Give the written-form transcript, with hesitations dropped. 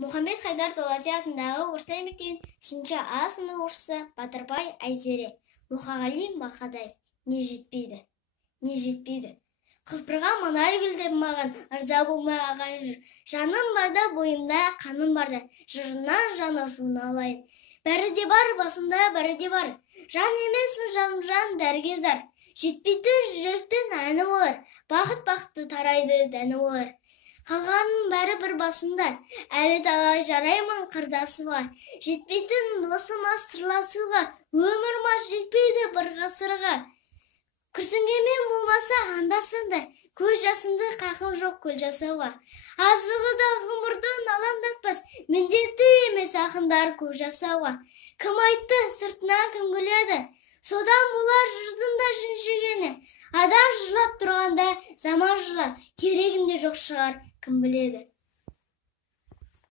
Мұхаммед Хайдар Дулати атындағы орта мектебінің 3 А сынып оқушысы Батырбай Айзере. Мұқағали Мақадаев. Не жетпейді. Құлпырған мұнай гүлдеп маған ырза болмай ағайын жүр. Жаным барда, бойымда, қаным барда, жырынан жан ашуын алайын. Бәрі де бар, басымда бәрі де бар. Жан емеспін, жаным жан дәргезар. Жетпейді жүректің әні олар. Бақыт-бақытты тарайды дәні олар. Қалғанның бәрі бір басында, әлі талай жараймын қырдасыға. Жетпейтін досым астырласуға, өмір жетпейді бір ғасырға. Күрсінгенмен болмаса анда-санда, көз жасымды қақым жоқ көл жасауға. Азығы да ғұмырдың алаңдатпас, міндетті емес ақындар көз жасауға. Кім айтты, сыртынан кім күледі, содан болар жырдың да жүнжігені. Адам жырлап тұрғанда, заман жырлап, керегімде жоқ шығар, кім біледі.